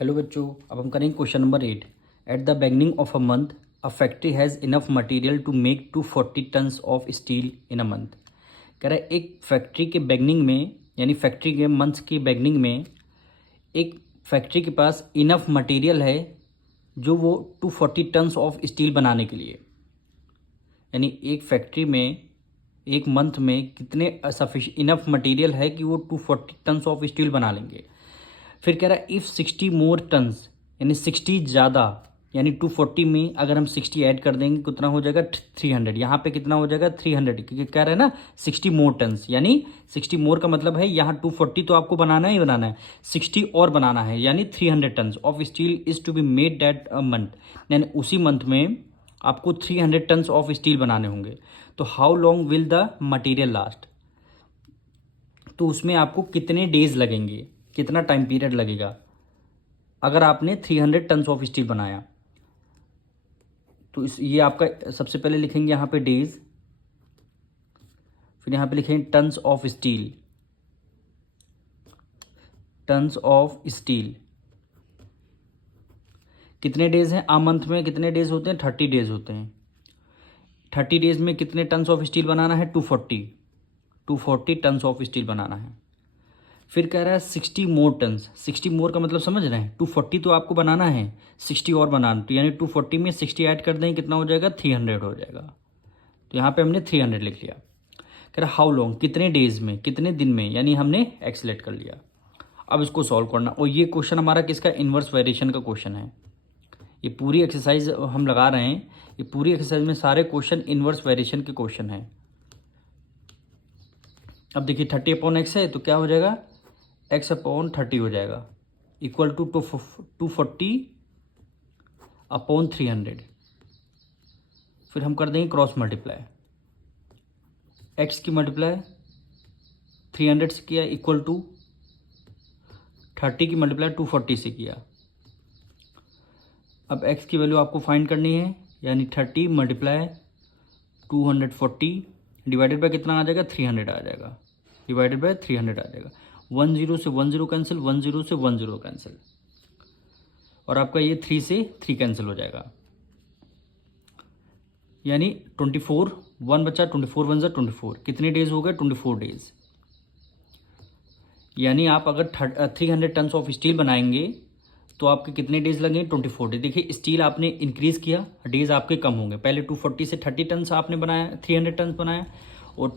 Hello बच्चों, अब हम करेंगे question number 8। At the beginning of a month a factory has enough material to make 240 tons of steel in a month. कह रहा है एक फैक्ट्री के बिगनिंग में, यानी फैक्ट्री के मंथ की बिगनिंग में एक फैक्ट्री के पास इनफ मटेरियल है जो वो 240 टन्स ऑफ स्टील बनाने के लिए, यानी एक फैक्ट्री में एक मंथ में कितने इनफ मटेरियल है कि वो 240 टन्स ऑफ स्टील बना लेंगे। फिर कह रहा है इफ़ 60 मोर टन्स, यानी 60 ज़्यादा, यानी 240 में अगर हम 60 ऐड कर देंगे कितना हो जाएगा 300। यहाँ पे कितना हो जाएगा 300, क्योंकि कह रहा है ना 60 मोर टन्स, यानी 60 मोर का मतलब है यहाँ 240 तो आपको बनाना ही बनाना है, 60 और बनाना है, यानी 300 tons of steel is to be made that a month. यानी उसी मंथ में आपको 300 टन्स ऑफ स्टील बनाने होंगे। तो how long will the material last, तो उसमें आपको कितने डेज लगेंगे, कितना टाइम पीरियड लगेगा अगर आपने 300 टन्स ऑफ स्टील बनाया। तो ये आपका सबसे पहले लिखेंगे यहाँ पे डेज, फिर यहाँ पे लिखेंगे turns of steel, turns of steel कितने डेज हैं। आ मंथ में कितने डेज होते हैं 30 डेज होते हैं। 30 डेज में कितने टन्स ऑफ स्टील बनाना है 240 टन्स ऑफ स्टील बनाना है। फिर कह रहा है 60 मोर टन्स, 60 मोर का मतलब समझ रहे हैं, 240 तो आपको बनाना है, 60 और बनाना, तो यानी 240 में 60 ऐड कर देंगे कितना हो जाएगा 300 हो जाएगा। तो यहाँ पे हमने 300 लिख लिया। कह रहा हाउ लॉन्ग, कितने डेज में, कितने दिन में, यानी हमने एक्स सेलेक्ट कर लिया। अब इसको सॉल्व करना, और ये क्वेश्चन हमारा किसका, इन्वर्स वेरिएशन का क्वेश्चन है। ये पूरी एक्सरसाइज हम लगा रहे हैं, ये पूरी एक्सरसाइज में सारे क्वेश्चन इन्वर्स वेरिएशन के क्वेश्चन हैं। अब देखिए 30/x है तो क्या हो जाएगा x/30 हो जाएगा, इक्वल टू 240/300। फिर हम कर देंगे क्रॉस मल्टीप्लाई, x की मल्टीप्लाई 300 से किया इक्वल टू 30 की मल्टीप्लाई 240 से किया। अब x की वैल्यू आपको फाइंड करनी है, यानी 30 मल्टीप्लाई 240 डिवाइडेड बाय कितना आ जाएगा 300 आ जाएगा, डिवाइडेड बाय 300 आ जाएगा। 10 से 10 कैंसिल, 10 से 10 कैंसिल, और आपका ये 3 से 3 कैंसिल हो जाएगा, यानी 24 1 बचा, 24 1 जा 24, कितने डेज हो गए 24 डेज। यानी आप अगर 300 टन्स ऑफ स्टील बनाएंगे तो आपके कितने डेज लगेंगे 24 डेज। देखिए स्टील आपने इंक्रीज़ किया, डेज आपके कम होंगे। पहले 240 से 30 टन्स आपने बनाया, 300 टन्स बनाया, और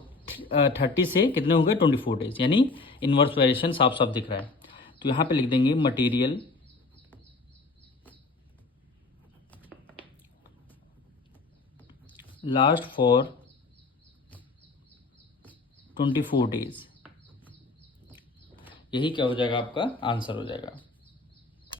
30 से कितने हो गए 24 डेज, यानी इन्वर्स वेरिएशन साफ साफ दिख रहा है। तो यहाँ पे लिख देंगे मटेरियल लास्ट फॉर 24 डेज, यही क्या हो जाएगा आपका आंसर हो जाएगा।